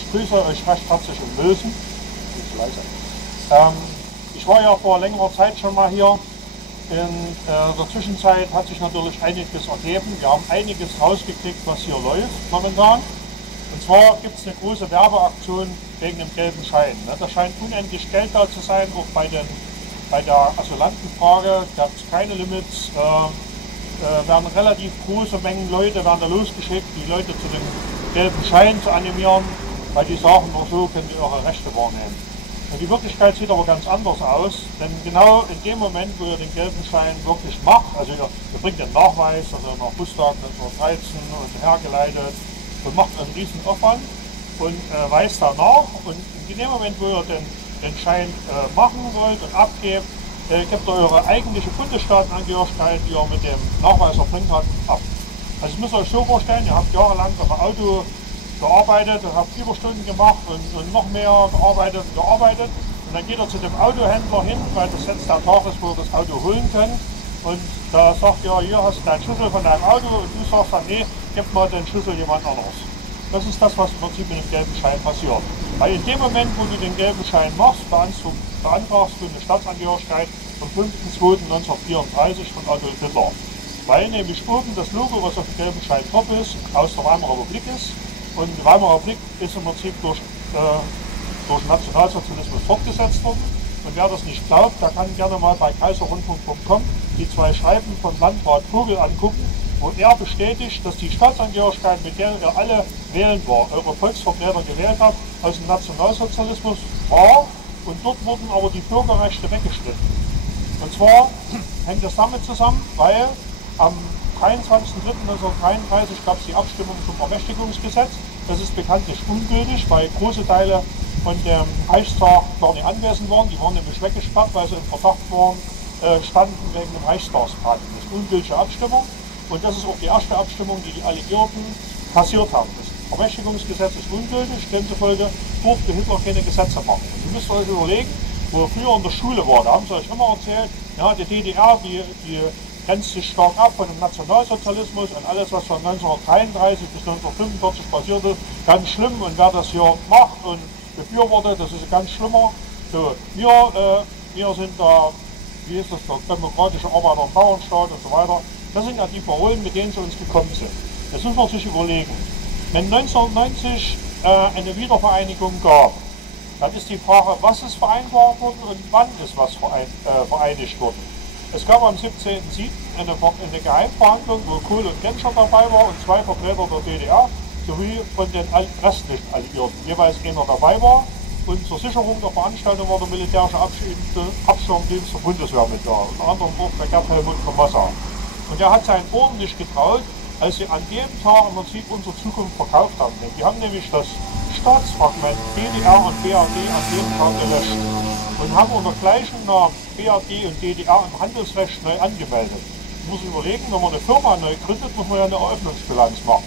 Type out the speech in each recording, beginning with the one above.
Ich grüße euch recht herzlich in Mülsen. Ich war ja vor längerer Zeit schon mal hier. In der Zwischenzeit hat sich natürlich einiges ergeben. Wir haben einiges rausgekriegt, was hier läuft momentan. Und zwar gibt es eine große Werbeaktion wegen dem gelben Schein. Da scheint unendlich Geld da zu sein, auch bei der Asylantenfrage gab es keine Limits. Werden relativ große Mengen Leute werden da losgeschickt, die Leute zu dem gelben Schein zu animieren, weil die sagen, nur so können sie eure Rechte wahrnehmen. Und die Wirklichkeit sieht aber ganz anders aus, denn genau in dem Moment, wo ihr den gelben Schein wirklich macht, also ihr bringt den Nachweis, also nach Bundestag 1913 und hergeleitet und macht einen riesen Aufwand und weist danach, und in dem Moment, wo ihr den Schein machen wollt und abgebt, gebt ihr eure eigentliche Bundesstaatenangehörigkeit, die ihr mit dem Nachweis erbringt habt, ab. Also ihr müsst euch so vorstellen, ihr habt jahrelang auf dem Auto gearbeitet und habt Überstunden gemacht und noch mehr gearbeitet und dann geht ihr zu dem Autohändler hin, weil das jetzt der Tag ist, wo ihr das Auto holen könnt, und da sagt ihr, hier hast du deinen Schlüssel von deinem Auto, und du sagst dann, nee, gib mal den Schlüssel jemand anderes. Das ist das, was im Prinzip mit dem gelben Schein passiert. Weil in dem Moment, wo du den gelben Schein machst, beantragst du eine Staatsangehörigkeit vom 5.2.1934 von Adolf Hitler. Weil nämlich oben das Logo, was auf dem gelben Schein drauf ist, aus der Weimarer Republik ist. Und die Weimarer Republik ist im Prinzip durch Nationalsozialismus fortgesetzt worden. Und wer das nicht glaubt, der kann gerne mal bei kaiserrundfunk.com die 2 Schreiben von Landrat Vogel angucken, wo er bestätigt, dass die Staatsangehörigkeit, mit der ihr alle wählen war, eure Volksvertreter gewählt habt, aus dem Nationalsozialismus war, und dort wurden aber die Bürgerrechte weggeschnitten. Und zwar hängt das damit zusammen, weil am 23.03.1933 gab es die Abstimmung zum Ermächtigungsgesetz. Das ist bekanntlich ungültig, weil große Teile von dem Reichstag gar nicht anwesend waren. Die waren nämlich weggesperrt, weil sie im Verdacht standen wegen dem Reichstagsbrand. Das ist eine ungültige Abstimmung. Und das ist auch die erste Abstimmung, die die Alliierten passiert haben. Das Ermächtigungsgesetz ist ungültig, demzufolge durfte Hitler keine Gesetze machen. Und ihr müsst euch überlegen, wo ihr früher in der Schule war, da haben sie euch immer erzählt, ja, die DDR, die grenzt sich stark ab von dem Nationalsozialismus, und alles, was von 1933 bis 1945 passiert ist, ganz schlimm, und wer das hier macht und befürwortet, das ist ganz schlimmer. So, wir sind da, wie ist das, der demokratische Arbeiter- und Bauernstaat und so weiter. Das sind ja die Parolen, mit denen sie uns gekommen sind. Jetzt muss man sich überlegen, wenn 1990 eine Wiedervereinigung gab, dann ist die Frage, was ist vereinbart worden und wann ist was vereinigt worden. Es gab am 17.07. eine Geheimverhandlung, wo Kohl und Genscher dabei waren und 2 Vertreter der DDR, sowie von den restlichen Alliierten jeweils einer dabei war. Und zur Sicherung der Veranstaltung war der militärische Abschirmdienst der Bundeswehr mit da, unter anderem auch der Gerd Helmut von Massa. Und der hat seinen Ohren nicht getraut, als sie an dem Tag im Prinzip unsere Zukunft verkauft haben. Die haben nämlich das Staatsfragment DDR und BRD an dem Tag gelöscht und haben unter gleichem Namen BRD und DDR im Handelsrecht neu angemeldet. Man muss überlegen, wenn man eine Firma neu gründet, muss man ja eine Eröffnungsbilanz machen.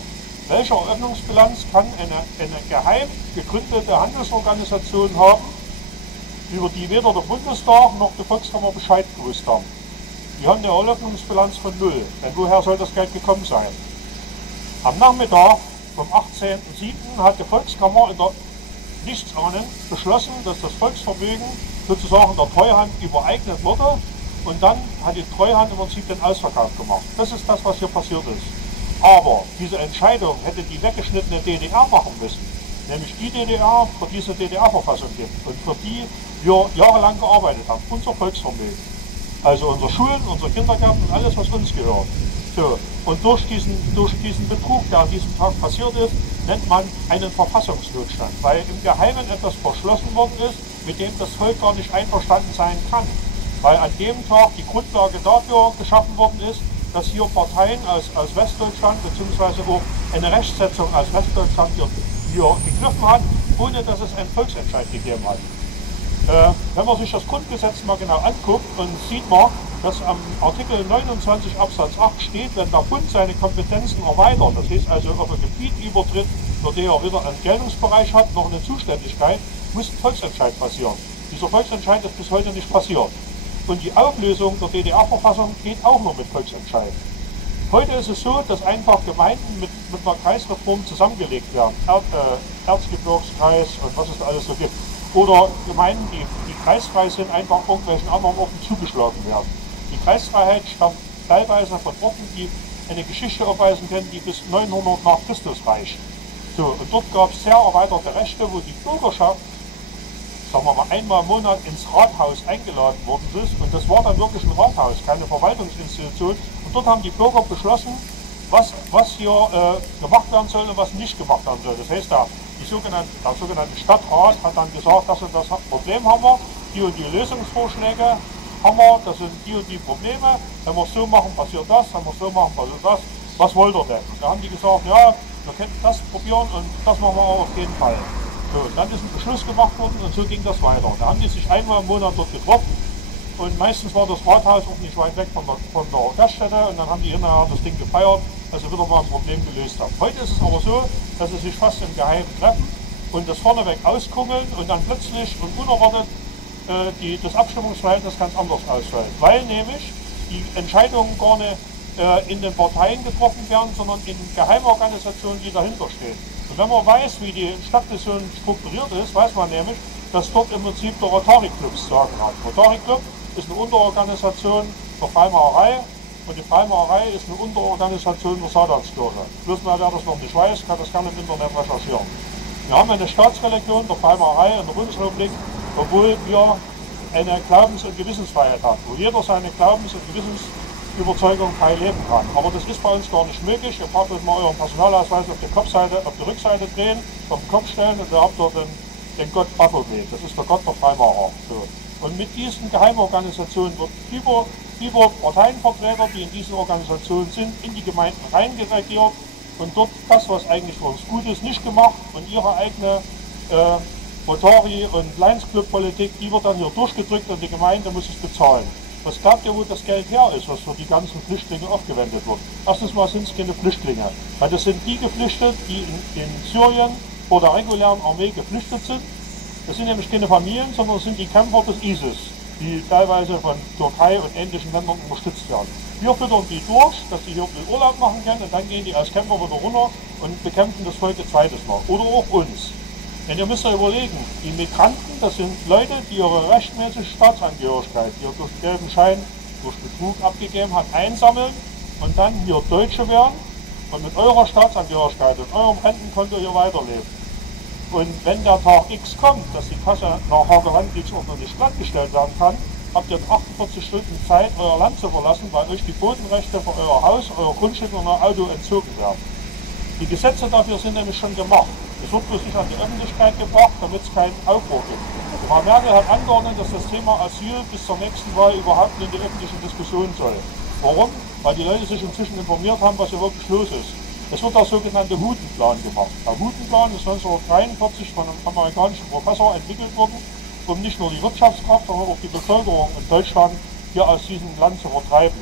Welche Eröffnungsbilanz kann eine geheim gegründete Handelsorganisation haben, über die weder der Bundestag noch die Volkskammer Bescheid gewusst haben? Die haben eine Eröffnungsbilanz von 0, denn woher soll das Geld gekommen sein? Am Nachmittag vom 18.07. hat die Volkskammer in der Nichtsahnung beschlossen, dass das Volksvermögen sozusagen der Treuhand übereignet wurde, und dann hat die Treuhand im Prinzip den Ausverkauf gemacht. Das ist das, was hier passiert ist. Aber diese Entscheidung hätte die weggeschnittene DDR machen müssen, nämlich die DDR, für die es eine DDR-Verfassung gibt und für die wir jahrelang gearbeitet haben, unser Volksvermögen. Also unsere Schulen, unsere Kindergärten, alles, was uns gehört. So. Und durch diesen Betrug, der an diesem Tag passiert ist, nennt man einen Verfassungsnotstand, weil im Geheimen etwas beschlossen worden ist, mit dem das Volk gar nicht einverstanden sein kann. Weil an dem Tag die Grundlage dafür geschaffen worden ist, dass hier Parteien aus Westdeutschland bzw. auch eine Rechtsetzung aus Westdeutschland hier gegriffen hat, ohne dass es einen Volksentscheid gegeben hat. Wenn man sich das Grundgesetz mal genau anguckt, und sieht man, dass am Artikel 29 Absatz 8 steht, wenn der Bund seine Kompetenzen erweitert, das heißt also auf ein Gebiet übertritt, für den er wieder einen Geltungsbereich hat, noch eine Zuständigkeit, muss ein Volksentscheid passieren. Dieser Volksentscheid ist bis heute nicht passiert. Und die Auflösung der DDR-Verfassung geht auch nur mit Volksentscheid. Heute ist es so, dass einfach Gemeinden mit einer Kreisreform zusammengelegt werden. Erzgebirgskreis und was es da alles so gibt. Oder Gemeinden, die kreisfrei sind, einfach irgendwelchen anderen Orten zugeschlagen werden. Die Kreisfreiheit stammt teilweise von Orten, die eine Geschichte aufweisen können, die bis 900 nach Christus reicht. So, und dort gab es sehr erweiterte Rechte, wo die Bürgerschaft, sagen wir mal, einmal im Monat ins Rathaus eingeladen worden ist. Und das war dann wirklich ein Rathaus, keine Verwaltungsinstitution. Und dort haben die Bürger beschlossen, was hier gemacht werden soll und was nicht gemacht werden soll. Das heißt, der sogenannte Stadtrat hat dann gesagt, das und das Problem haben wir, die und die Lösungsvorschläge haben wir, das sind die und die Probleme, wenn wir es so machen, passiert das, wenn wir es so machen, passiert das, was wollt ihr denn? Und da haben die gesagt, ja, wir können das probieren und das machen wir auch auf jeden Fall. So, und dann ist ein Beschluss gemacht worden und so ging das weiter. Da haben die sich einmal im Monat dort getroffen und meistens war das Rathaus auch nicht weit weg von der Gaststätte und dann haben die hinterher das Ding gefeiert, dass sie wieder mal ein Problem gelöst haben. Heute ist es aber so, dass sie sich fast im Geheimen treffen und das vorneweg auskungeln und dann plötzlich und unerwartet das Abstimmungsverhältnis ganz anders ausfällt. Weil nämlich die Entscheidungen gar nicht in den Parteien getroffen werden, sondern in Geheimorganisationen, die dahinter stehen. Und wenn man weiß, wie die Stadtmission strukturiert ist, weiß man nämlich, dass dort im Prinzip der Rotary Club zu sagen hat. Rotary Club ist eine Unterorganisation der Freimaurerei und die Freimaurerei ist eine Unterorganisation der Satanskirche. Bloß mal, wer das noch nicht weiß, kann das gerne im Internet recherchieren. Wir haben eine Staatsreligion der Freimaurerei in der Bundesrepublik, obwohl wir eine Glaubens- und Gewissensfreiheit haben, wo jeder seine Glaubens- und Gewissensüberzeugung frei leben kann. Aber das ist bei uns gar nicht möglich. Ihr braucht euch mal euren Personalausweis auf die Rückseite drehen, auf den Kopf stellen und da habt ihr den Gott Baphomet. Das ist der Gott der Freimaurer. So. Und mit diesen Geheimorganisationen wird über Parteienvertreter, die in diesen Organisationen sind, in die Gemeinden reingeregiert und dort das, was eigentlich für uns gut ist, nicht gemacht und ihre eigene Rotary- und Lions Club-Politik, die wird dann hier durchgedrückt und die Gemeinde muss es bezahlen. Was glaubt ihr, wo das Geld her ist, was für die ganzen Flüchtlinge aufgewendet wird? Erstens mal sind es keine Flüchtlinge, weil das sind die Geflüchteten, die in Syrien vor der regulären Armee geflüchtet sind. Das sind nämlich keine Familien, sondern das sind die Kämpfer des ISIS, die teilweise von Türkei und ähnlichen Ländern unterstützt werden. Wir füttern die durch, dass die hier Urlaub machen können und dann gehen die als Kämpfer wieder runter und bekämpfen das Volk ein zweites Mal. Oder auch uns. Denn ihr müsst euch überlegen, die Migranten, das sind Leute, die ihre rechtmäßige Staatsangehörigkeit hier durch den gelben Schein, durch Betrug abgegeben haben, einsammeln und dann hier Deutsche werden und mit eurer Staatsangehörigkeit und eurem Rentenkonto hier weiterleben. Und wenn der Tag X kommt, dass die Kasse nach Hager-Landkriegsordnung nicht glattgestellt werden kann, habt ihr 48 Stunden Zeit, euer Land zu verlassen, weil euch die Bodenrechte für euer Haus, euer Grundstück und euer Auto entzogen werden. Die Gesetze dafür sind nämlich schon gemacht. Es wird bloß nicht an die Öffentlichkeit gebracht, damit es keinen Aufruhr gibt. Frau Merkel hat angeordnet, dass das Thema Asyl bis zur nächsten Wahl überhaupt in die öffentliche Diskussion soll. Warum? Weil die Leute sich inzwischen informiert haben, was hier wirklich los ist. Es wird der sogenannte Hutenplan gemacht. Der Hutenplan ist 1943 von einem amerikanischen Professor entwickelt worden, um nicht nur die Wirtschaftskraft, sondern auch die Bevölkerung in Deutschland hier aus diesem Land zu vertreiben.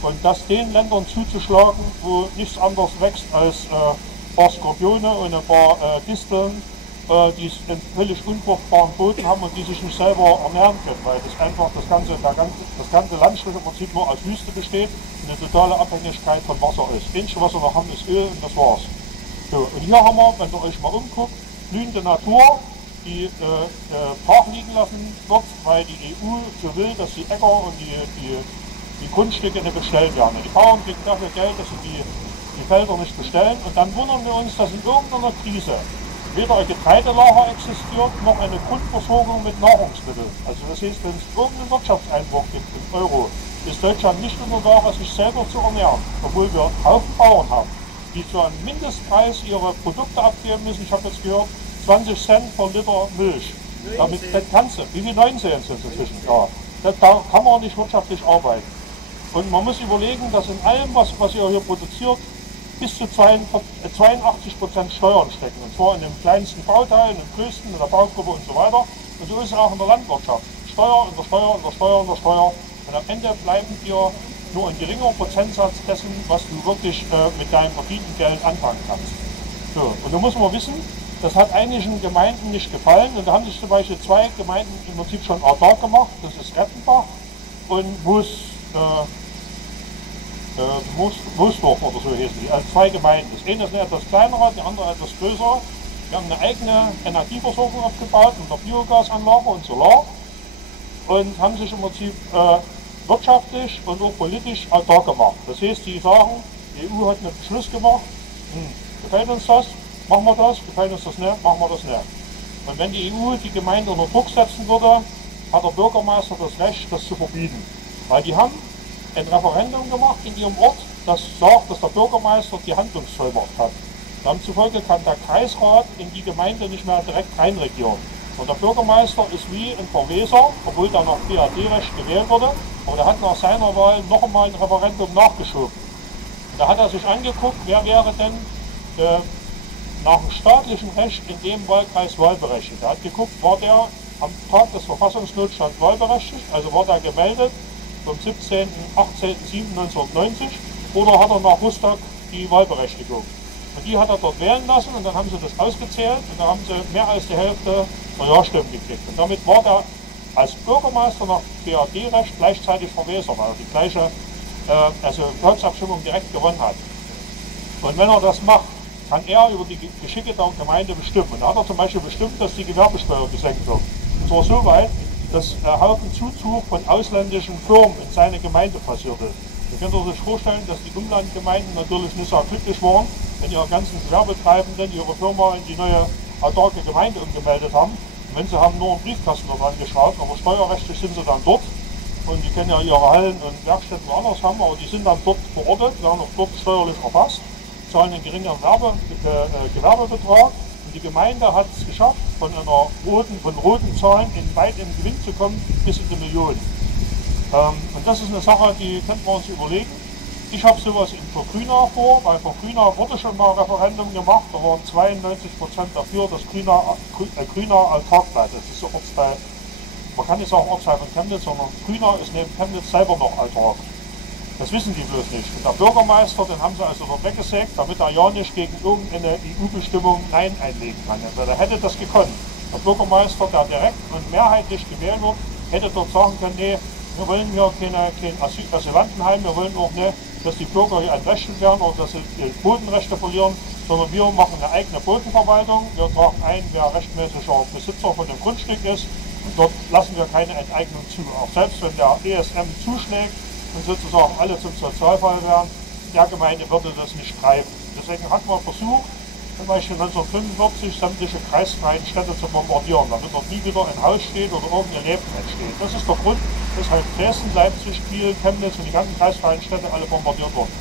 Und das den Ländern zuzuschlagen, wo nichts anderes wächst als ein paar Skorpione und ein paar Disteln, die einen völlig unfruchtbaren Boden haben und die sich nicht selber ernähren können, weil das einfach das ganze Landstück im Prinzip nur aus Wüste besteht und eine totale Abhängigkeit von Wasser ist. Das Einzige, was wir noch haben, ist Öl und das war's. So, und hier haben wir, wenn ihr euch mal umguckt, blühende Natur, die brach liegen lassen wird, weil die EU so will, dass die Äcker und die Grundstücke nicht bestellen werden. Die Bauern kriegen dafür Geld, dass sie die Felder nicht bestellen und dann wundern wir uns, dass in irgendeiner Krise weder ein Getreidelager existiert, noch eine Grundversorgung mit Nahrungsmitteln. Also das heißt, wenn es irgendeinen Wirtschaftseinbruch gibt im Euro, ist Deutschland nicht in der Lage, sich selber zu ernähren, obwohl wir Haufen Bauern haben, die zu einem Mindestpreis ihre Produkte abgeben müssen. Ich habe jetzt gehört, 20 Cent pro Liter Milch. Damit kannst du, wie viel 19 sind es inzwischen? Ja. Da kann man nicht wirtschaftlich arbeiten. Und man muss überlegen, dass in allem, was ihr hier produziert, bis zu 82% Steuern stecken. Und zwar in dem kleinsten Bauteil, in dem größten, in der Baugruppe und so weiter. Und so ist es auch in der Landwirtschaft. Steuer, in der Steuer, in der Steuer, in der Steuer. Und am Ende bleiben dir nur ein geringer Prozentsatz dessen, was du wirklich mit deinem verdienten Geld anfangen kannst. So, und da muss man wissen, das hat einigen Gemeinden nicht gefallen. Und da haben sich zum Beispiel zwei Gemeinden im Prinzip schon autark gemacht. Das ist Rettenbach und Moosdorf oder so hießen die, also zwei Gemeinden. Das eine ist eine etwas kleinere, die andere etwas größere. Wir haben eine eigene Energieversorgung aufgebaut mit der Biogasanlage und Solar und haben sich im Prinzip wirtschaftlich und auch politisch autark gemacht. Das heißt, die sagen, die EU hat einen Beschluss gemacht, gefällt uns das, machen wir das, gefällt uns das nicht, machen wir das nicht. Und wenn die EU die Gemeinde unter Druck setzen würde, hat der Bürgermeister das Recht, das zu verbieten. Weil die haben ein Referendum gemacht in ihrem Ort, das sagt, dass der Bürgermeister die Handlungsvollmacht hat. Demzufolge kann der Kreisrat in die Gemeinde nicht mehr direkt reinregieren. Und der Bürgermeister ist wie ein Verweser, obwohl der nach BRD-Recht gewählt wurde, aber der hat nach seiner Wahl noch einmal ein Referendum nachgeschoben. Und da hat er sich angeguckt, wer wäre denn nach dem staatlichen Recht in dem Wahlkreis wahlberechtigt. Er hat geguckt, war der am Tag des Verfassungsnotstands wahlberechtigt, also war der gemeldet vom 17.18.07.1990 oder hat er nach Rustag die Wahlberechtigung. Und die hat er dort wählen lassen und dann haben sie das ausgezählt und da haben sie mehr als die Hälfte der Ja-Stimmen gekriegt. Und damit war der als Bürgermeister nach BRD-Recht gleichzeitig Verweser, weil er die gleiche Volksabstimmung direkt gewonnen hat. Und wenn er das macht, kann er über die Geschicke der Gemeinde bestimmen. Und da hat er zum Beispiel bestimmt, dass die Gewerbesteuer gesenkt wird. Und zwar so weit, dass Haufen Zuzug von ausländischen Firmen in seine Gemeinde passiert ist. Ihr könnt euch vorstellen, dass die Umlandgemeinden natürlich nicht so glücklich waren, wenn ihre ganzen Gewerbetreibenden ihre Firma in die neue autarke Gemeinde umgemeldet haben. Und wenn sie haben nur einen Briefkasten dran geschraubt, aber steuerrechtlich sind sie dann dort. Und die können ja ihre Hallen und Werkstätten woanders haben, aber die sind dann dort verortet, werden auch dort steuerlich erfasst, zahlen einen geringeren Gewerbebetrag. Und die Gemeinde hat es geschafft, von roten Zahlen weit in den Gewinn zu kommen, bis in die Millionen. Und das ist eine Sache, die könnten wir uns überlegen. Ich habe sowas in Vorgrüna vor, weil Vorgrüna wurde schon mal ein Referendum gemacht, da waren 92% dafür, dass Grüna autark bleibt. Das ist so Ortsteil, man kann nicht sagen Ortsteil von Chemnitz, sondern Grüna ist neben Chemnitz selber noch autark. Das wissen die bloß nicht. Und der Bürgermeister, den haben sie also dort weggesägt, damit er ja nicht gegen irgendeine EU-Bestimmung Nein einlegen kann. Also der hätte das gekonnt. Der Bürgermeister, der direkt und mehrheitlich gewählt wird, hätte dort sagen können, nee, wir wollen hier kein Asylantenheim, wir wollen auch nicht, dass die Bürger hier entrechtet werden oder dass sie Bodenrechte verlieren, sondern wir machen eine eigene Bodenverwaltung. Wir tragen ein, wer rechtmäßiger Besitzer von dem Grundstück ist und dort lassen wir keine Enteignung zu. Auch selbst wenn der ESM zuschlägt und sozusagen alle zum Sozialfall werden, der Gemeinde würde das nicht greifen. Deswegen hat man versucht, zum Beispiel 1945 sämtliche kreisfreien Städte zu bombardieren, damit dort nie wieder ein Haus steht oder irgendein Leben entsteht. Das ist der Grund, weshalb Dresden, Leipzig, Kiel, Chemnitz und die ganzen kreisfreien Städte alle bombardiert wurden.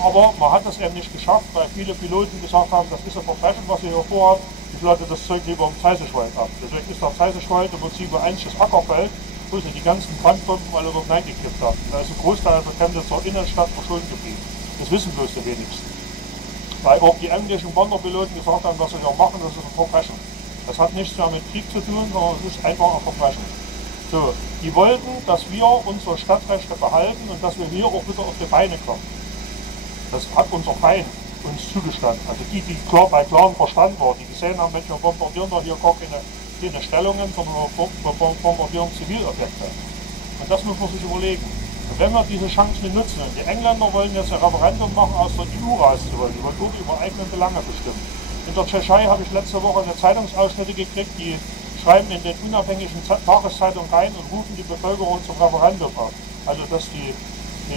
Aber man hat es eben nicht geschafft, weil viele Piloten gesagt haben, das ist ein Verbrechen, was ihr hier vorhabt, ich lade das Zeug lieber im Zeisischwald ab. Deswegen ist der Zeisischwald im Prinzip ein einziges Ackerfeld, wo sie die ganzen Brandbomben alle dort reingekippt haben. Da ist ein Großteil der Chemnitzer Innenstadt verschont geblieben. Das wissen bloß die wenigsten. Weil auch die englischen Wanderpiloten gesagt haben, was sie hier machen, das ist ein Verbrechen. Das hat nichts mehr mit Krieg zu tun, sondern es ist einfach ein Verbrechen. So, die wollten, dass wir unsere Stadtrechte behalten und dass wir hier auch wieder auf die Beine kommen. Das hat unser Feind uns zugestanden. Also die klar bei klarem Verstand waren, die gesehen haben, wir bombardieren doch hier gar keine Stellungen, sondern wir bombardieren Zivilobjekte. Und das muss man sich überlegen. Und wenn wir diese Chance nicht nutzen, und die Engländer wollen jetzt ein Referendum machen, aus der EU rauszuholen, die wollen dort über eigene Belange bestimmen. In der Tschechei habe ich letzte Woche eine Zeitungsausschnitte gekriegt, die schreiben in den unabhängigen Tageszeitungen rein und rufen die Bevölkerung zum Referendum auf. Also dass die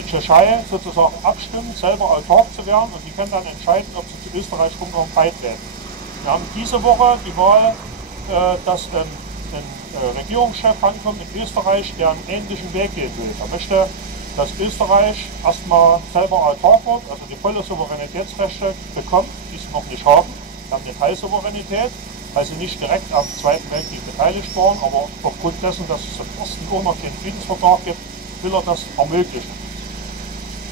Tschechei sozusagen abstimmt, selber autark zu werden und die können dann entscheiden, ob sie zu Österreich-Ungarn beitreten. Wir haben diese Woche die Wahl, dass ein Regierungschef rankommt in Österreich, der einen ähnlichen Weg gehen will. Er möchte, dass Österreich erstmal selber autark wird, also die volle Souveränitätsrechte bekommt, die sie noch nicht haben. Wir haben eine Teilsouveränität, weil sie nicht direkt am Zweiten Weltkrieg beteiligt waren, aber aufgrund dessen, dass es im Osten auch noch keinen Friedensvertrag gibt, will er das ermöglichen.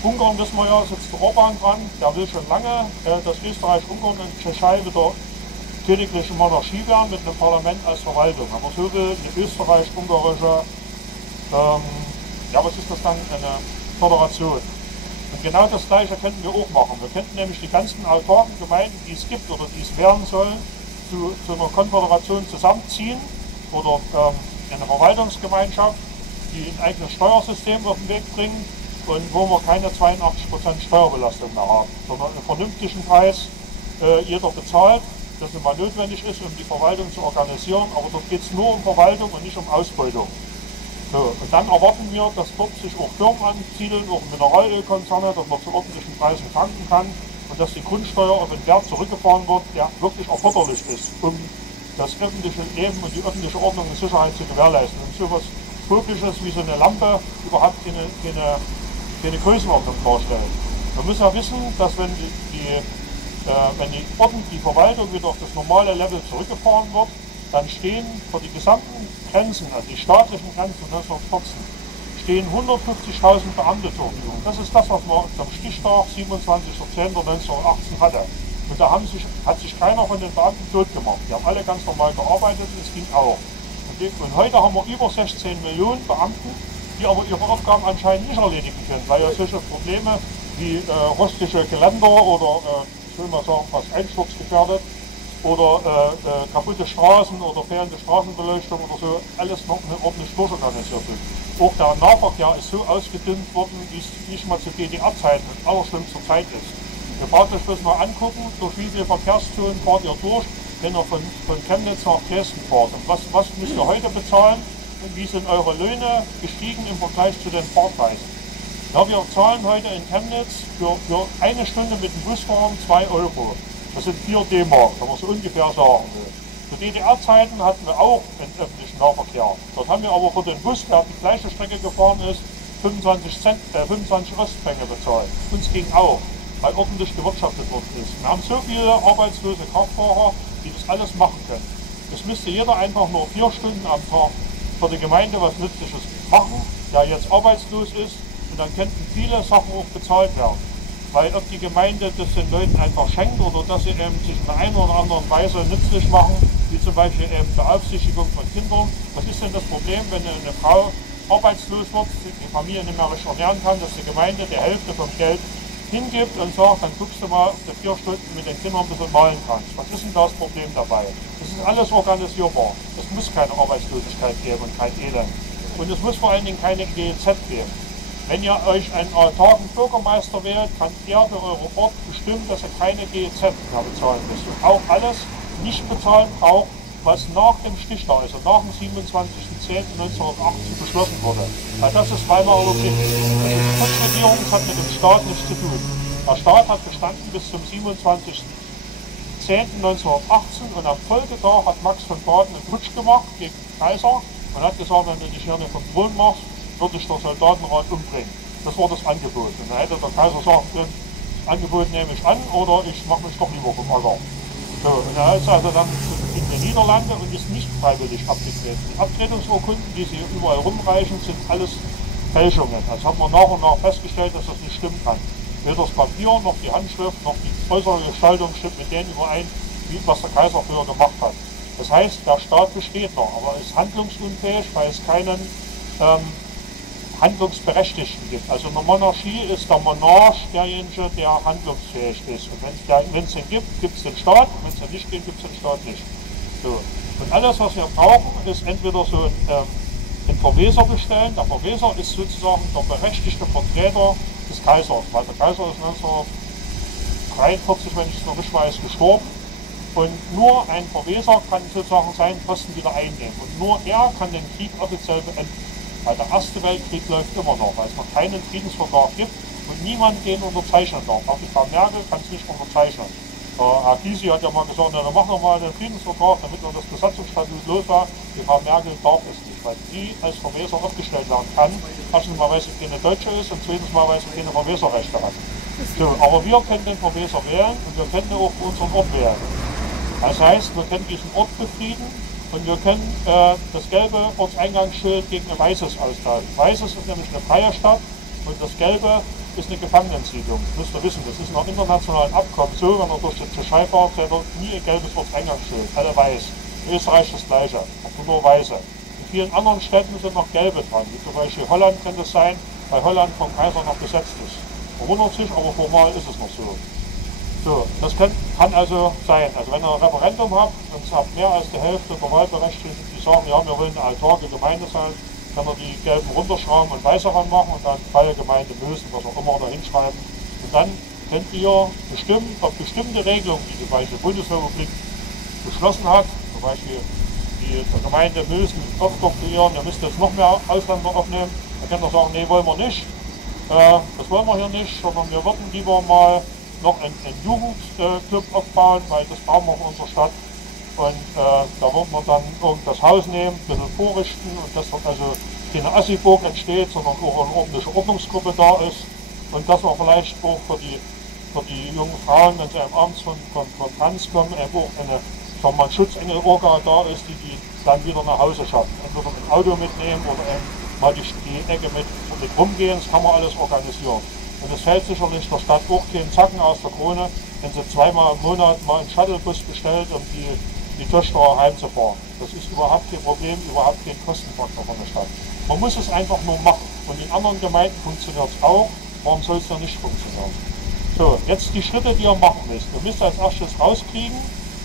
Ungarn wissen wir ja, sitzt der Orban dran, der will schon lange, dass Österreich, Ungarn und Tschechei wieder königliche Monarchie werden mit einem Parlament als Verwaltung. Aber so will eine österreich-ungarische, ja was ist das dann, eine Föderation. Und genau das Gleiche könnten wir auch machen. Wir könnten nämlich die ganzen autarken Gemeinden, die es gibt oder die es werden sollen, zu einer Konföderation zusammenziehen oder eine Verwaltungsgemeinschaft, die ein eigenes Steuersystem auf den Weg bringen und wo wir keine 82% Steuerbelastung mehr haben, sondern einen vernünftigen Preis jeder bezahlt, das nun mal notwendig ist, um die Verwaltung zu organisieren, aber dort geht es nur um Verwaltung und nicht um Ausbeutung. So, und dann erwarten wir, dass dort sich auch Firmen ansiedeln, auch Mineralölkonzerne, dass man zu ordentlichen Preisen tanken kann und dass die Grundsteuer auf den Wert zurückgefahren wird, der wirklich erforderlich ist, um das öffentliche Leben und die öffentliche Ordnung und Sicherheit zu gewährleisten. Und so etwas Publisches wie so eine Lampe überhaupt keine Größenordnung darstellen. Man muss ja wissen, dass wenn die Verwaltung wieder auf das normale Level zurückgefahren wird, dann stehen für die gesamten Grenzen, also die staatlichen Grenzen 1914, stehen 150.000 Beamte zur Verfügung. Das ist das, was man am Stichtag 27.10.1918 hatte. Und da hat sich keiner von den Beamten tot gemacht. Die haben alle ganz normal gearbeitet und es ging auch. Und heute haben wir über 16 Millionen Beamten, die aber ihre Aufgaben anscheinend nicht erledigen können, weil ja solche Probleme wie rostige Geländer oder, ich will mal sagen, fast einsturzgefährdet oder kaputte Straßen oder fehlende Straßenbeleuchtung oder so, alles noch ordentlich durchorganisiert wird. Auch der Nahverkehr ist so ausgedünnt worden, wie es nicht mal zu DDR-Zeiten in allerschlimmster Zeit ist. Ihr braucht euch das mal angucken, durch wie viele Verkehrszonen fahrt ihr durch, wenn ihr von Chemnitz nach Dresden fahrt. Und was müsst ihr heute bezahlen und wie sind eure Löhne gestiegen im Vergleich zu den Fahrpreisen? Ja, wir zahlen heute in Chemnitz für eine Stunde mit dem Bus fahren 2 Euro. Das sind 4 D-Mark, wenn man so ungefähr sagen will. Zu DDR-Zeiten hatten wir auch einen öffentlichen Nahverkehr. Dort haben wir aber für den Bus, der die gleiche Strecke gefahren ist, 25 Ostpfennig bezahlt. Uns ging auch, weil ordentlich gewirtschaftet worden ist. Wir haben so viele arbeitslose Kraftfahrer, die das alles machen können. Es müsste jeder einfach nur 4 Stunden am Tag für die Gemeinde was Nützliches machen, der jetzt arbeitslos ist, und dann könnten viele Sachen auch bezahlt werden. Weil ob die Gemeinde das den Leuten einfach schenkt oder dass sie eben sich in einer oder anderen Weise nützlich machen, wie zum Beispiel eben Beaufsichtigung von Kindern. Was ist denn das Problem, wenn eine Frau arbeitslos wird, die Familie nicht mehr richtig ernähren kann, dass die Gemeinde die Hälfte vom Geld hingibt und sagt, dann guckst du mal, ob du 4 Stunden mit den Kindern ein bisschen malen kannst. Was ist denn das Problem dabei? Das ist alles organisierbar. Es muss keine Arbeitslosigkeit geben und kein Elend. Und es muss vor allen Dingen keine GEZ geben. Wenn ihr euch einen autarken Bürgermeister wählt, kann er für eure Ort bestimmen, dass ihr keine GEZ mehr bezahlen müsst. Und auch alles nicht bezahlen braucht, was nach dem Stichtag, also nach dem 27.10.1918 beschlossen wurde. Weil das ist Weimarer Kind. Das ist Putschregierung, das hat mit dem Staat nichts zu tun. Der Staat hat bestanden bis zum 27.10.1918 und am Folgetag hat Max von Baden einen Putsch gemacht gegen den Kaiser und hat gesagt, wenn du dich hier nicht vom Thron machst, würde ich der Soldatenrat umbringen. Das war das Angebot. Und dann hätte der Kaiser sagen können, das Angebot nehme ich an oder ich mache mich doch lieber vom Acker. So, und er ist also dann in den Niederlande und ist nicht freiwillig abgetreten. Die Abtretungsurkunden, die sie überall rumreichen, sind alles Fälschungen. Das hat man nach und nach festgestellt, dass das nicht stimmen kann. Weder das Papier, noch die Handschrift, noch die äußere Gestaltung stimmt mit denen überein, was der Kaiser früher gemacht hat. Das heißt, der Staat besteht noch, aber ist handlungsunfähig, weil es keinen Handlungsberechtigten gibt. Also in der Monarchie ist der Monarch derjenige, der handlungsfähig ist. Und wenn es den gibt, gibt es den Staat, und wenn es den nicht gibt, gibt es den Staat nicht. So. Und alles, was wir brauchen, ist entweder so einen Verweser bestellen. Der Verweser ist sozusagen der berechtigte Vertreter des Kaisers, weil der Kaiser ist 1943, wenn ich es noch nicht weiß, gestorben. Und nur ein Verweser kann sozusagen seinen Posten wieder einnehmen. Und nur er kann den Krieg offiziell beenden. Weil der Erste Weltkrieg läuft immer noch, weil es noch keinen Friedensvertrag gibt und niemand den unterzeichnen darf. Auch die Frau Merkel kann es nicht unterzeichnen. Herr Gysi hat ja mal gesagt, na, dann machen wir mal einen Friedensvertrag, damit man das Besatzungsstatut los war. Die Frau Merkel darf es nicht, weil die als Verweser aufgestellt werden kann. Erstens mal, weil sie keine Deutsche ist und zweitens mal, weil sie keine Verweserrechte hat. So, aber wir können den Verweser wählen und wir können auch unseren Ort wählen. Das heißt, wir können diesen Ort befrieden. Und wir können das gelbe Ortseingangsschild gegen ein weißes austauschen. Weißes ist nämlich eine freie Stadt und das gelbe ist eine Gefangenensiedlung. Das müsst ihr wissen, das ist nach internationalen Abkommen so, wenn ihr durch die Tschechei fahrt, seht ihr nie ein gelbes Ortseingangsschild, alle weiß. In Österreich das gleiche, nur weiße. In vielen anderen Städten sind noch gelbe dran, wie zum Beispiel Holland könnte es sein, weil Holland vom Kaiser noch besetzt ist. Verwundert sich, aber formal ist es noch so. So, das kann also sein. Also wenn ihr ein Referendum habt und es habt mehr als die Hälfte der Wahlberechtigten, die sagen, ja, wir wollen eine autarke Gemeinde sein, kann er die gelben runterschrauben und weiße ranmachen und dann freie Gemeinde Mösen, was auch immer da hinschreiben. Und dann könnt ihr bestimmen, ob bestimmte Regelungen, die zum Beispiel die Bundesrepublik beschlossen hat, zum Beispiel die Gemeinde Mösen aufdoktrieren, ihr müsst jetzt noch mehr Ausländer aufnehmen, dann könnt ihr sagen, nee, wollen wir nicht, das wollen wir hier nicht, sondern wir würden lieber mal noch einen Jugendclub aufbauen, weil das brauchen wir in unserer Stadt. Und da würden wir dann irgendwas Haus nehmen, ein bisschen vorrichten und dass dort also keine Assiburg entsteht, sondern auch eine ordentliche Ordnungsgruppe da ist. Und dass wir vielleicht auch für die jungen Frauen, wenn sie abends von Tanz kommen, auch eine Schutzengel-Orga da ist, die dann wieder nach Hause schaffen. Entweder ein Auto mitnehmen oder mal die Ecke mit rumgehen, das kann man alles organisieren. Und es fällt sicherlich der Stadt auch keinen Zacken aus der Krone, wenn sie zweimal im Monat mal einen Shuttlebus bestellt, um die Töchter heimzufahren. Das ist überhaupt kein Problem, überhaupt kein Kostenfaktor von der Stadt. Man muss es einfach nur machen. Und in anderen Gemeinden funktioniert es auch. Warum soll es ja nicht funktionieren? So, jetzt die Schritte, die ihr machen müsst. Ihr müsst als erstes rauskriegen,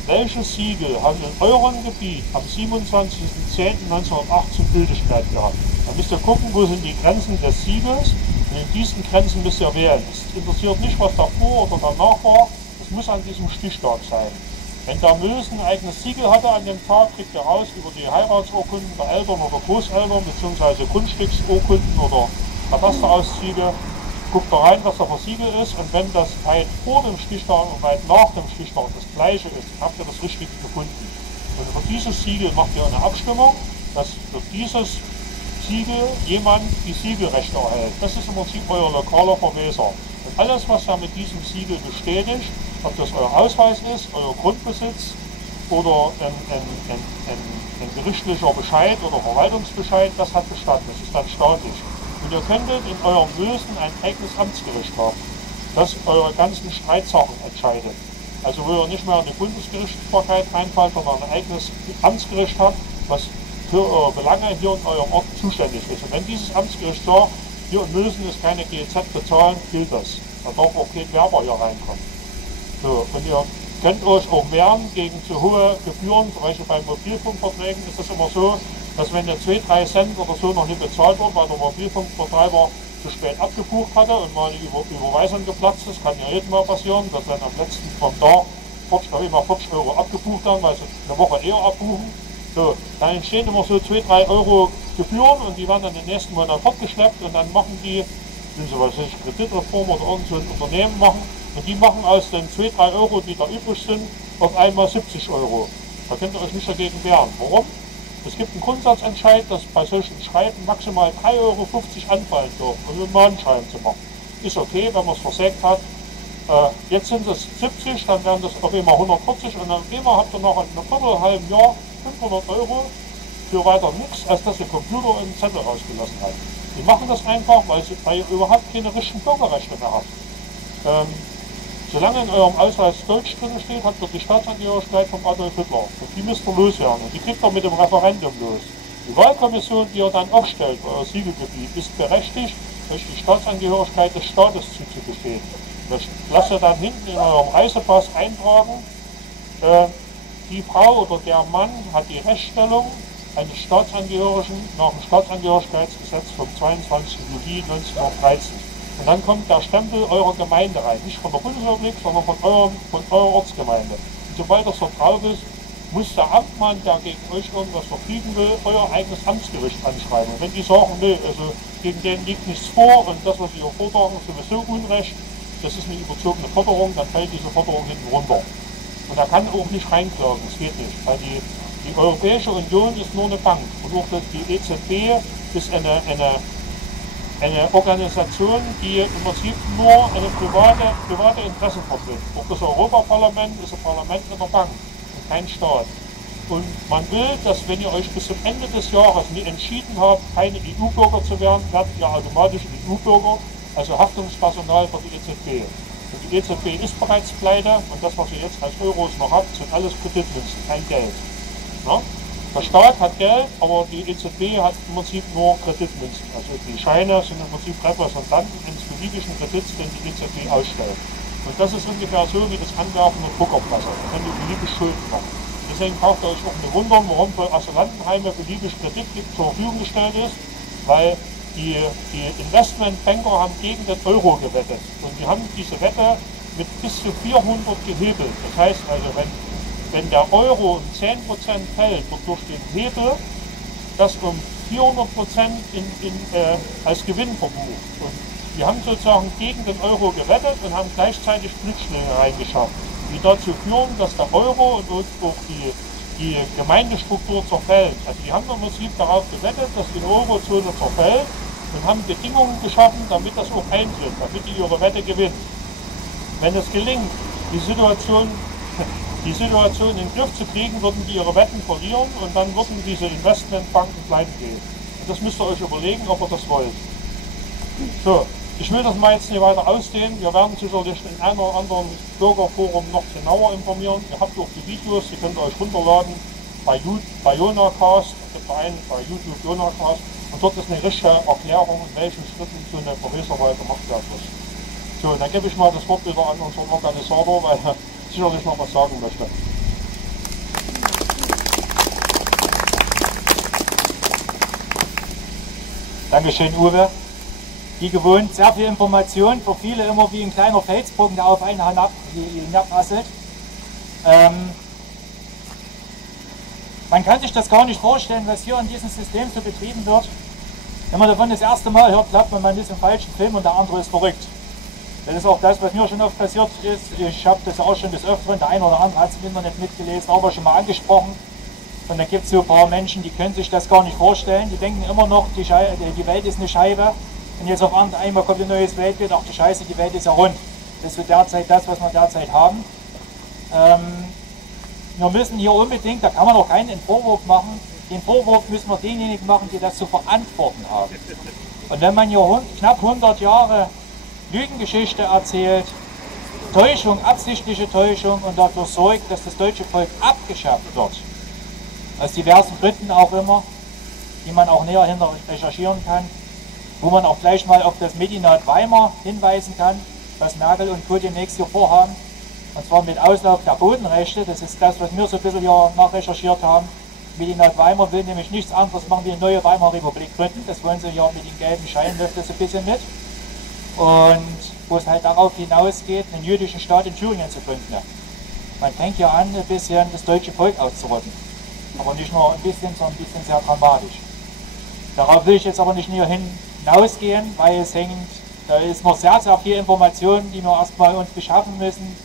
welche Siegel haben in eurem Gebiet am 27.10.1918 Gültigkeit gehabt. Dann müsst ihr gucken, wo sind die Grenzen des Siegels. Und in diesen Grenzen müsst ihr wählen. Es interessiert nicht, was davor oder danach war. Es muss an diesem Stichtag sein. Wenn der Mösen ein eigenes Siegel hatte an dem Tag, kriegt er raus über die Heiratsurkunden der Eltern oder Großeltern bzw. Grundstücksurkunden oder Katasterauszüge. Guckt da rein, was da für Siegel ist, und wenn das weit vor dem Stichtag und weit nach dem Stichtag das gleiche ist, dann habt ihr das Richtige gefunden. Und für dieses Siegel macht ihr eine Abstimmung, dass für dieses Siegel jemand die Siegelrechte erhält. Das ist im Prinzip euer lokaler Verweser. Und alles, was da mit diesem Siegel bestätigt, ob das euer Ausweis ist, euer Grundbesitz oder ein gerichtlicher Bescheid oder Verwaltungsbescheid, das hat Bestand, das ist dann staatlich. Und ihr könntet in eurem Mösen ein eigenes Amtsgericht haben, das eure ganzen Streitsachen entscheidet. Also wo ihr nicht mehr in die Bundesgerichtsbarkeit reinfallt, sondern ein eigenes Amtsgericht habt, was für eure Belange hier in eurem Ort zuständig ist. Und wenn dieses Amtsgericht sagt, hier in Mösen ist keine GEZ bezahlen, gilt das. Da darf auch kein Werber hier reinkommen. So, und ihr könnt euch auch wehren gegen zu hohe Gebühren, zum Beispiel bei Mobilfunkverträgen ist es immer so, dass wenn der 2-3 Cent oder so noch nicht bezahlt wird, weil der Mobilfunkbetreiber zu spät abgebucht hatte und mal die Überweisung geplatzt ist, kann ja jedem mal passieren, dass wenn am letzten vom Tag 40 Euro abgebucht haben, weil sie eine Woche eher abbuchen. So, dann entstehen immer so 2-3 Euro Gebühren und die werden dann im nächsten Monat fortgeschleppt und dann machen die, wenn sie was Kreditreform oder irgend so ein Unternehmen machen, und die machen aus den 2-3 Euro, die da übrig sind, auf einmal 70 Euro. Da könnt ihr euch nicht dagegen wehren. Warum? Es gibt einen Grundsatzentscheid, dass bei solchen Schreiben maximal 3,50 Euro anfallen dürfen, um einen Mahnschein zu machen. Ist okay, wenn man es versägt hat. Jetzt sind es 70, dann werden das auf einmal 140 und dann immer habt ihr nach einem halben Jahr 500 Euro für weiter nichts, als dass der Computer einen Zettel rausgelassen hat. Die machen das einfach, weil ihr überhaupt keine richtigen Bürgerrechte mehr habt. Solange in eurem Ausweis Deutsch drin steht, habt ihr die Staatsangehörigkeit von Adolf Hitler. Und die müsst ihr loswerden. Und die kriegt ihr mit dem Referendum los. Die Wahlkommission, die ihr dann aufstellt für euer Siegelgebiet, ist berechtigt, euch die Staatsangehörigkeit des Staates zuzugestehen. Das lasst ihr dann hinten in eurem Reisepass eintragen. Die Frau oder der Mann hat die Rechtsstellung eines Staatsangehörigen nach dem Staatsangehörigkeitsgesetz vom 22. Juli 1913. Und dann kommt der Stempel eurer Gemeinde rein, nicht von der Bundesrepublik, sondern von eurer Ortsgemeinde. Und sobald das so drauf ist, muss der Amtmann, der gegen euch irgendwas verfügen will, euer eigenes Amtsgericht anschreiben. Und wenn die sagen, nee, also gegen den liegt nichts vor und das, was sie hier fordern, ist sowieso Unrecht, das ist eine überzogene Forderung, dann fällt diese Forderung hinten runter. Und er kann auch nicht reinklagen, das geht nicht, weil die Europäische Union ist nur eine Bank und auch die EZB ist eine Organisation, die im Prinzip nur eine private Interessen vertritt. Auch das Europaparlament ist ein Parlament in der Bank und kein Staat. Und man will, dass wenn ihr euch bis zum Ende des Jahres nie entschieden habt, keine EU-Bürger zu werden, werdet ihr automatisch EU-Bürger, also Haftungspersonal für die EZB. Und die EZB ist bereits pleite und das, was ihr jetzt als Euros noch habt, sind alles Kreditmünzen, kein Geld. Ja? Der Staat hat Geld, aber die EZB hat im Prinzip nur Kreditmünzen. Also die Scheine sind im Prinzip Repräsentanten eines beliebigen Kredits, den die EZB ausstellt. Und das ist ungefähr so wie das Anwerfen der Druckerpresse. Da können die beliebig Schulden machen. Deswegen braucht ihr euch auch nicht wundern, warum für Asylantenheime beliebig Kredit zur Verfügung gestellt ist. weil die Investmentbanker haben gegen den Euro gewettet. Und die haben diese Wette mit bis zu 400 gehebelt. Das heißt also, wenn der Euro um 10% fällt, wird durch den Hebel das um 400% als Gewinn verbucht. Und wir haben sozusagen gegen den Euro gewettet und haben gleichzeitig Glücksschläge reingeschafft, die dazu führen, dass der Euro und auch die Gemeindestruktur zerfällt. Also die haben im Prinzip darauf gewettet, dass die Eurozone zerfällt und haben Bedingungen geschaffen, damit das auch eintritt, damit die ihre Wette gewinnen. Wenn es gelingt, die Situation in den Griff zu kriegen, würden die ihre Wetten verlieren und dann würden diese Investmentbanken pleite gehen. Und das müsst ihr euch überlegen, ob ihr das wollt. So, ich will das mal jetzt nicht weiter ausdehnen. Wir werden sicherlich in einem oder anderen Bürgerforum noch genauer informieren. Ihr habt auch die Videos, die könnt ihr euch runterladen bei Jonacast, gibt einen bei YouTube Jonacast. Und dort ist eine richtige Erklärung, in welchen Schritten so eine Verweserwahl gemacht werden muss. So, dann gebe ich mal das Wort wieder an unseren Organisator, weil er sicherlich noch was sagen möchte. Dankeschön, Uwe. Wie gewohnt, sehr viel Information, für viele immer wie ein kleiner Felsbrocken, der auf einen hinabrasselt. Man kann sich das gar nicht vorstellen, was hier in diesem System so betrieben wird. Wenn man davon das erste Mal hört, glaubt man, man ist im falschen Film und der andere ist verrückt. Das ist auch das, was mir schon oft passiert ist. Ich habe das auch schon des Öfteren, der eine oder andere hat es im Internet mitgelesen, aber schon mal angesprochen. Und da gibt es so ein paar Menschen, die können sich das gar nicht vorstellen. Die denken immer noch, die Welt ist eine Scheibe. Und jetzt auf einmal kommt ein neues Weltbild, ach du Scheiße, die Welt ist ja rund. Das ist so derzeit das, was wir derzeit haben. Wir müssen hier unbedingt, da kann man auch keinen Vorwurf machen, den Vorwurf müssen wir denjenigen machen, die das zu verantworten haben. Und wenn man hier knapp 100 Jahre Lügengeschichte erzählt, Täuschung, absichtliche Täuschung und dafür sorgt, dass das deutsche Volk abgeschafft wird, aus diversen Gründen auch immer, die man auch näher hinter recherchieren kann, wo man auch gleich mal auf das Medinat Weimar hinweisen kann, was Merkel und Co. demnächst hier vorhaben, und zwar mit Auslauf der Bodenrechte. Das ist das, was wir so ein bisschen hier nachrecherchiert haben. Medinat Weimar will nämlich nichts anderes machen, wie eine neue Weimarer Republik gründen. Das wollen sie ja mit den gelben Scheinen, läuft das ein bisschen mit. Und wo es halt darauf hinausgeht, einen jüdischen Staat in Thüringen zu gründen. Man fängt ja an, ein bisschen das deutsche Volk auszurotten. Aber nicht nur ein bisschen, sondern ein bisschen sehr dramatisch. Darauf will ich jetzt aber nicht näher hinausgehen, weil es hängt, da ist noch sehr, sehr viel Information, die wir erstmal uns beschaffen müssen,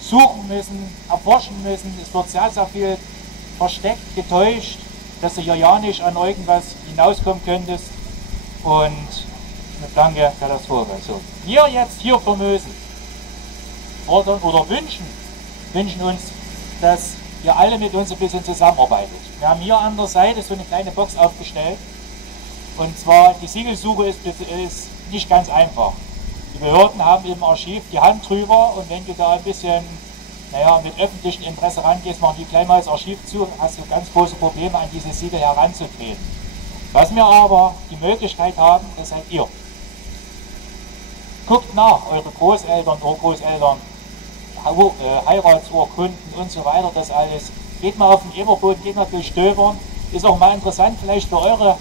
suchen müssen, erforschen müssen. Es wird sehr, sehr viel versteckt, getäuscht, dass du hier ja nicht an irgendwas hinauskommen könntest. Und eine blanke Katastrophe. So, wir jetzt hier für Mösen fordern oder wünschen uns, dass ihr alle mit uns ein bisschen zusammenarbeitet. Wir haben hier an der Seite so eine kleine Box aufgestellt. Und zwar, die Siegelsuche ist nicht ganz einfach. Die Behörden haben im Archiv die Hand drüber und wenn du da ein bisschen mit öffentlichem Interesse rangehst, machen die gleich mal das Archiv zu, hast du ganz große Probleme, an diese Siegel heranzutreten. Was wir aber die Möglichkeit haben, das seid ihr. Guckt nach, eure Großeltern, Urgroßeltern, Heiratsurkunden und so weiter, das alles. Geht mal auf den Eberboden, geht mal durchstöbern. Ist auch mal interessant, vielleicht für eure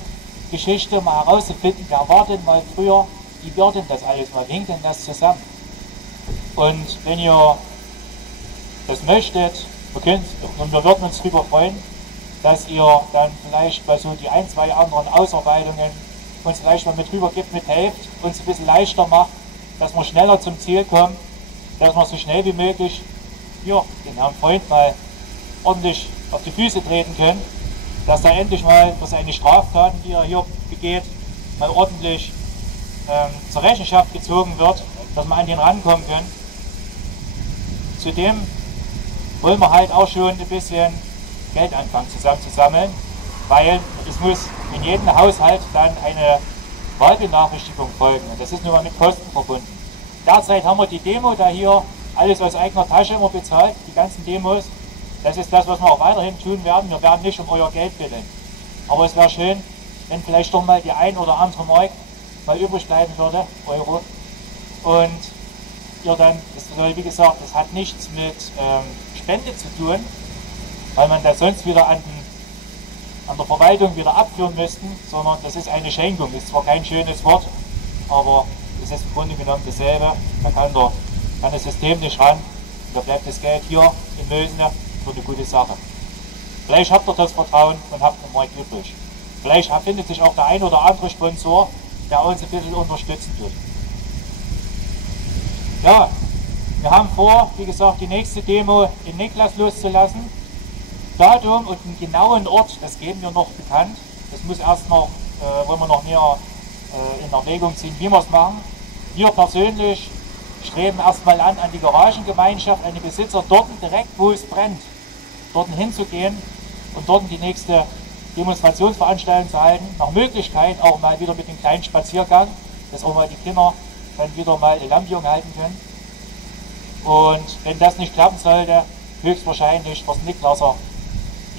Geschichte mal herauszufinden, wer war denn mal früher, wie wird denn das alles mal, wie hängt denn das zusammen? Und wenn ihr das möchtet, und wir würden uns darüber freuen, dass ihr dann vielleicht bei so die ein, zwei anderen Ausarbeitungen uns vielleicht mal mit rüber gibt, mithelft, uns ein bisschen leichter macht, dass wir schneller zum Ziel kommen, dass wir so schnell wie möglich den Herrn Freund mal ordentlich auf die Füße treten können, dass er endlich mal für seine Straftaten, die er hier begeht, mal ordentlich zur Rechenschaft gezogen wird, dass wir an den rankommen können. Zudem wollen wir halt auch schon ein bisschen Geld anfangen zusammenzusammeln, weil es muss in jedem Haushalt dann eine Wahlbenachrichtigung folgen und das ist nun mal mit Kosten verbunden. Derzeit haben wir die Demo, da hier alles aus eigener Tasche immer bezahlt, die ganzen Demos. Das ist das, was wir auch weiterhin tun werden. Wir werden nicht um euer Geld bitteln. Aber es wäre schön, wenn vielleicht doch mal die ein oder andere Mark mal übrig bleiben würde, Euro. Und ihr dann, wie gesagt, das hat nichts mit Spende zu tun, weil man das sonst wieder an an der Verwaltung wieder abführen müssten, sondern das ist eine Schenkung. Das ist zwar kein schönes Wort, aber es ist im Grunde genommen dasselbe. Da kann das System nicht ran und da bleibt das Geld hier in Mülsene für eine gute Sache. Vielleicht habt ihr das Vertrauen und habt einen Markt übrig. Vielleicht findet sich auch der ein oder andere Sponsor, der uns ein bisschen unterstützen tut. Ja, wir haben vor, wie gesagt, die nächste Demo in Niklas loszulassen. Datum und einen genauen Ort, das geben wir noch bekannt. Das muss erst noch, wollen wir noch näher in Erwägung ziehen, wie wir es machen. Wir persönlich streben erstmal an die Garagengemeinschaft, an die Besitzer, dort direkt, wo es brennt, dort hinzugehen und dort die nächste Demonstrationsveranstaltung zu halten. Nach Möglichkeit auch mal wieder mit dem kleinen Spaziergang, dass auch mal die Kinder dann wieder mal eine Lampion halten können. Und wenn das nicht klappen sollte, höchstwahrscheinlich das Niklaser,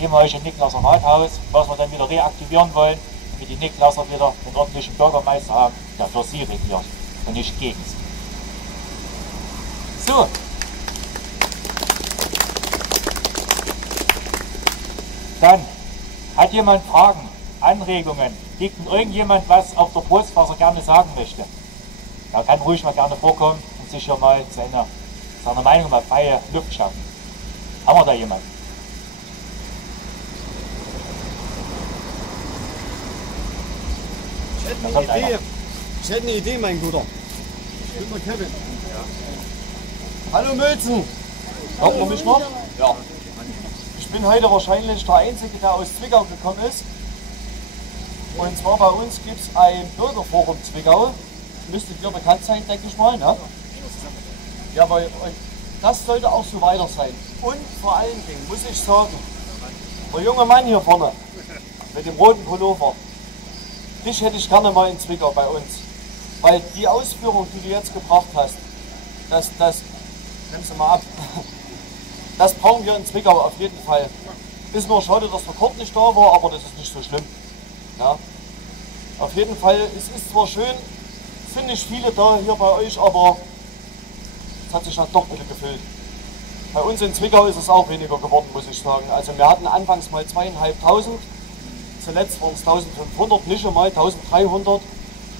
ehemalige Niklaser Rathaus, was wir dann wieder reaktivieren wollen, damit die Niklaser wieder einen ordentlichen Bürgermeister haben, der für sie regiert und nicht gegen sie. So. Dann hat jemand Fragen, Anregungen, liegt denn irgendjemand was auf der Brust, was er gerne sagen möchte? Er kann ruhig mal gerne vorkommen und sich hier mal seine Meinung mal freie Luft schaffen. Haben wir da jemanden? Ich hätte eine Idee, mein Guter. Ich bin mal Kevin. Ja. Hallo Mülzen! Hört man mich noch? Ja. Ich bin heute wahrscheinlich der Einzige, der aus Zwickau gekommen ist. Und zwar bei uns gibt es ein Bürgerforum Zwickau. Müsstet ihr bekannt sein, denke ich mal. Ne? Ja, weil das sollte auch so weiter sein. Und vor allen Dingen muss ich sagen, der junge Mann hier vorne mit dem roten Pullover, dich hätte ich gerne mal in Zwickau bei uns. Weil die Ausführung, die du jetzt gebracht hast, nimm sie mal ab, das brauchen wir in Zwickau auf jeden Fall. Ist nur schade, dass der Kurt nicht da war, aber das ist nicht so schlimm. Ja. Auf jeden Fall, es ist zwar schön, sind nicht viele da hier bei euch, aber es hat sich dann doch ein bisschen gefüllt. Bei uns in Zwickau ist es auch weniger geworden, muss ich sagen. Also wir hatten anfangs mal 2.500, zuletzt waren es 1.500, nicht einmal 1.300.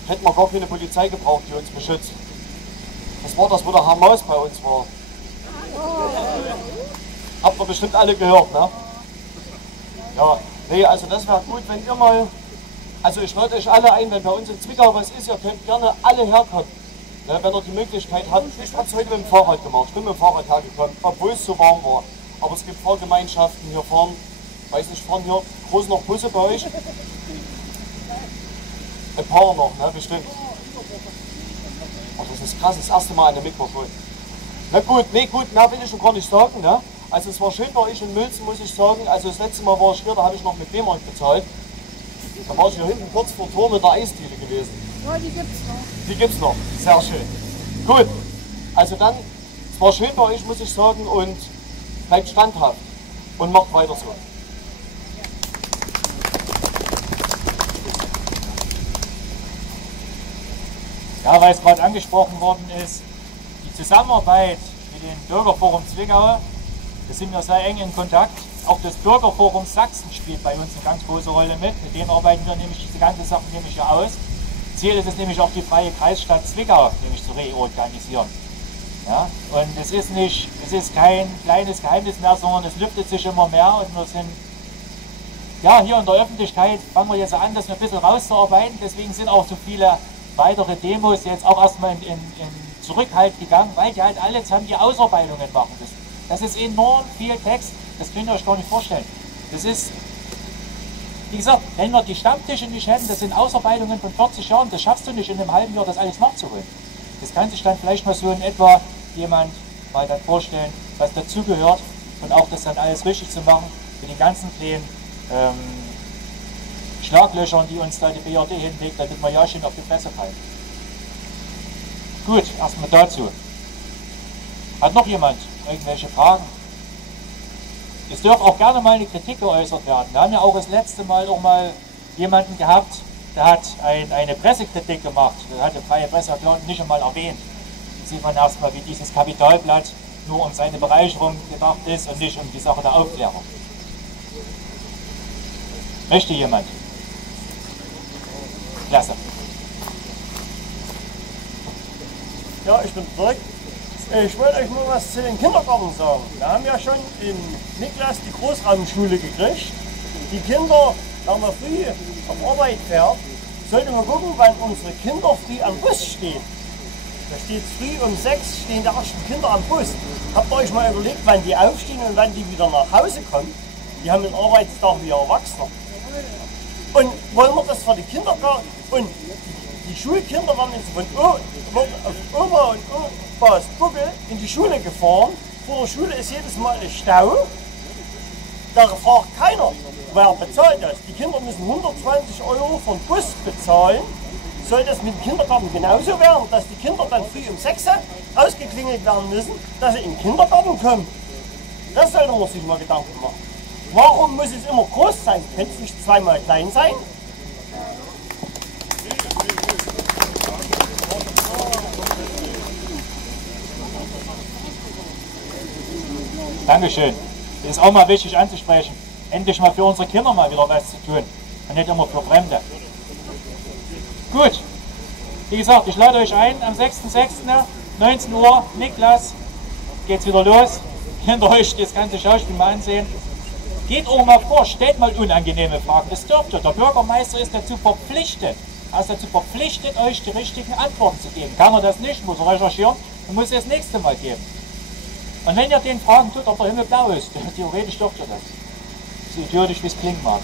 Hätten wir gar keine Polizei gebraucht, die uns beschützt. Das war das, wo der Herr Maus bei uns war. Habt ihr bestimmt alle gehört, ne? Ja, nee, also das wäre gut, wenn ihr mal, also ich lade euch alle ein, wenn bei uns in Zwickau was ist, ihr könnt gerne alle herkommen. Ne, wenn ihr die Möglichkeit habt. Ich habe es heute mit dem Fahrrad gemacht, ich bin mit dem Fahrrad hergekommen, obwohl es so warm war. Aber es gibt Fahrgemeinschaften hier vorne, weiß nicht, fahren hier groß noch Busse bei euch? Ein paar noch, ne, bestimmt. Oh, das ist krass, das erste Mal an der Mikrofon. Na gut, nee, gut, mehr will ich schon gar nicht sagen, ne? Also es war schön bei euch in Mülzen, muss ich sagen. Also das letzte Mal war ich hier, da habe ich noch mit D-Mark bezahlt. Da war ich hier hinten kurz vor Tor mit der Eisdiele gewesen. Ja, die gibt's noch. Die gibt's noch, sehr schön. Gut, also dann, es war schön bei euch, muss ich sagen, und bleibt standhaft und macht weiter so. Ja, weil es gerade angesprochen worden ist, die Zusammenarbeit mit dem Bürgerforum Zwickau, da sind wir sehr eng in Kontakt. Auch das Bürgerforum Sachsen spielt bei uns eine ganz große Rolle mit. Mit denen arbeiten wir nämlich diese ganze Sache nämlich hier aus. Ziel ist es nämlich auch die freie Kreisstadt Zwickau nämlich zu reorganisieren. Ja? Und es ist kein kleines Geheimnis mehr, sondern es lüftet sich immer mehr und wir sind ja hier in der Öffentlichkeit, fangen wir jetzt an, das ein bisschen rauszuarbeiten. Deswegen sind auch so viele weitere Demos jetzt auch erstmal in Zurückhalt gegangen, weil die halt alle zusammen die Ausarbeitungen machen müssen. Das ist enorm viel Text, das könnt ihr euch gar nicht vorstellen. Das ist, wie gesagt, wenn wir die Stammtische nicht hätten, das sind Ausarbeitungen von 40 Jahren, das schaffst du nicht in einem halben Jahr, das alles nachzuholen. Das kann sich dann vielleicht mal so in etwa jemand mal dann vorstellen, was dazugehört und auch das dann alles richtig zu machen mit den ganzen kleinen Schlaglöchern, die uns da die BRD hinlegt, damit wir ja schön auf die Fresse fallen. Gut, erstmal dazu. Hat noch jemand irgendwelche Fragen? Es darf auch gerne mal eine Kritik geäußert werden. Wir haben ja auch das letzte Mal auch mal jemanden gehabt, der hat eine Pressekritik gemacht. Der hat die freie Presse nicht einmal erwähnt. Da sieht man erstmal, wie dieses Kapitalblatt nur um seine Bereicherung gedacht ist und nicht um die Sache der Aufklärung. Möchte jemand? Klasse. Ja, ich bin zurück. Ich wollte euch mal was zu den Kindergarten sagen. Wir haben ja schon in Niklas die Großraumschule gekriegt. Die Kinder, wenn man früh auf Arbeit fährt, sollten wir gucken, wann unsere Kinder früh am Bus stehen. Da steht früh um 6 stehen die ersten Kinder am Bus. Habt ihr euch mal überlegt, wann die aufstehen und wann die wieder nach Hause kommen? Die haben einen Arbeitstag wie Erwachsene. Und wollen wir das für die Kindergarten? Und die Schulkinder werden jetzt von Oma und Opas Buckel in die Schule gefahren. Vor der Schule ist jedes Mal ein Stau. Da fragt keiner, wer bezahlt das. Die Kinder müssen 120 € für den Bus bezahlen. Soll das mit dem Kindergarten genauso werden, dass die Kinder dann früh um 6 Uhr ausgeklingelt werden müssen, dass sie in den Kindergarten kommen? Das sollte man sich mal Gedanken machen. Warum muss es immer groß sein? Könnte es nicht zweimal klein sein? Dankeschön. Das ist auch mal wichtig anzusprechen. Endlich mal für unsere Kinder mal wieder was zu tun. Und nicht immer für Fremde. Gut. Wie gesagt, ich lade euch ein, am 6.6. 19 Uhr, Niklas, geht's wieder los. Könnt ihr euch das ganze Schauspiel mal ansehen. Geht auch mal vor, stellt mal unangenehme Fragen. Das dürft ihr. Der Bürgermeister ist dazu verpflichtet. Er ist dazu verpflichtet, euch die richtigen Antworten zu geben. Kann er das nicht, muss er recherchieren und muss es das nächste Mal geben. Und wenn ihr den fragen tut, ob der Himmel blau ist, theoretisch dürft ihr das. So idiotisch wie es klingen mag.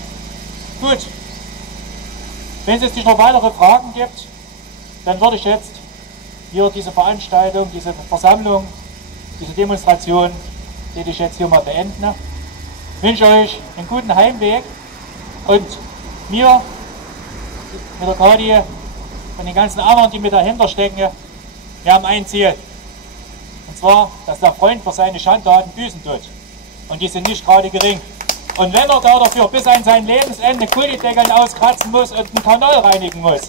Gut. Wenn es jetzt nicht noch weitere Fragen gibt, dann würde ich jetzt hier diese Veranstaltung, diese Versammlung, diese Demonstration, die ich jetzt hier mal beenden. Ich wünsche euch einen guten Heimweg und mir, mit der Kadi und den ganzen anderen, die mit dahinter stecken, wir haben ein Ziel. Und zwar, dass der Freund für seine Schandtaten büßen tut. Und die sind nicht gerade gering. Und wenn er da dafür bis an sein Lebensende Kultideckeln auskratzen muss und einen Kanal reinigen muss,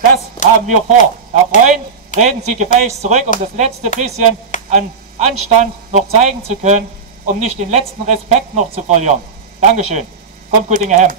das haben wir vor. Herr Freund, treten Sie gefälligst zurück, um das letzte bisschen an Anstand noch zeigen zu können, um nicht den letzten Respekt noch zu verlieren. Dankeschön. Kommt gut in Ihr Hemd.